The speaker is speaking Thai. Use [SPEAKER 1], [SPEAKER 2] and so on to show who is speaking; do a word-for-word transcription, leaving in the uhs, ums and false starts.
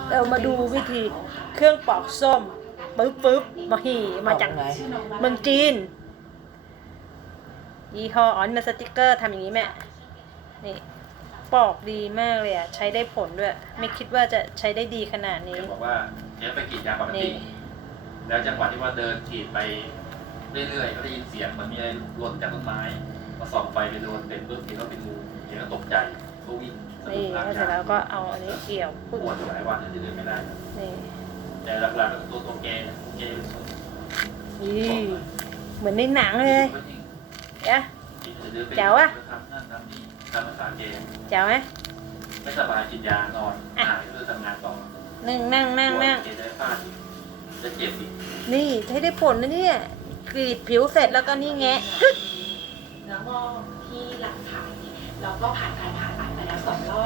[SPEAKER 1] เรามาดูวิธีเครื่องปอกส้มปึ๊บปึ๊บมาหีมาจากเมืองจีนยี่ห้ออ๋อนี่มันสติกเกอร์ทำอย่างนี้แม่นี่ปอกดีมากเลยอ่ะใช้ได้ผลด้วย ไม่คิดว่าจะใช้ได้ดีขนาดนี้
[SPEAKER 2] แกบอกว่าแกไปกรีดยางปกติ
[SPEAKER 1] นี่
[SPEAKER 2] แล้วจังหวะที่ว่าเดินกรีดไปเรื่อยๆก็ได้ยินเสียงเหมือนมีอะไรหล่นจากต้นไม้มาส่องไฟไปโดนเต็มปุ๊บเห็นว่าเป็นงูแกก็ตกใจก็วิ่งสะดุ
[SPEAKER 1] นี่
[SPEAKER 2] ดร่าง
[SPEAKER 1] แล้วเสร็จแล้วก็เอาอันนี้เกี่ยว
[SPEAKER 2] ป
[SPEAKER 1] ปึ๊บ
[SPEAKER 2] วดอยู่หลายวันที่เดินไม่ได้
[SPEAKER 1] นี่
[SPEAKER 2] แต่หลักๆก็ตัวตัวแกเนี่ยแกเป็นคน
[SPEAKER 1] นี่เหมือนในหนังเลยเอ๊ะ แจ๋วอะ
[SPEAKER 2] ทำนั่นทำนี่ทำภาษาแก
[SPEAKER 1] เจ๋วไหม
[SPEAKER 2] ไม่สบายกินยานอนหายก็เลยทำงานต่อ
[SPEAKER 1] นั่งนั่งนั่งนั่ง
[SPEAKER 2] แกจะได้ฟาดอีกจะเจ็บอีก
[SPEAKER 1] นี่ใช้ได้ผลนะเนี่ยกรีดผิวเสร็จแล้วก็นี่แงะ
[SPEAKER 3] แล้วก็ที่หลังขายเราก็ผ่านการผ่าตัดไปแล้วสองรอ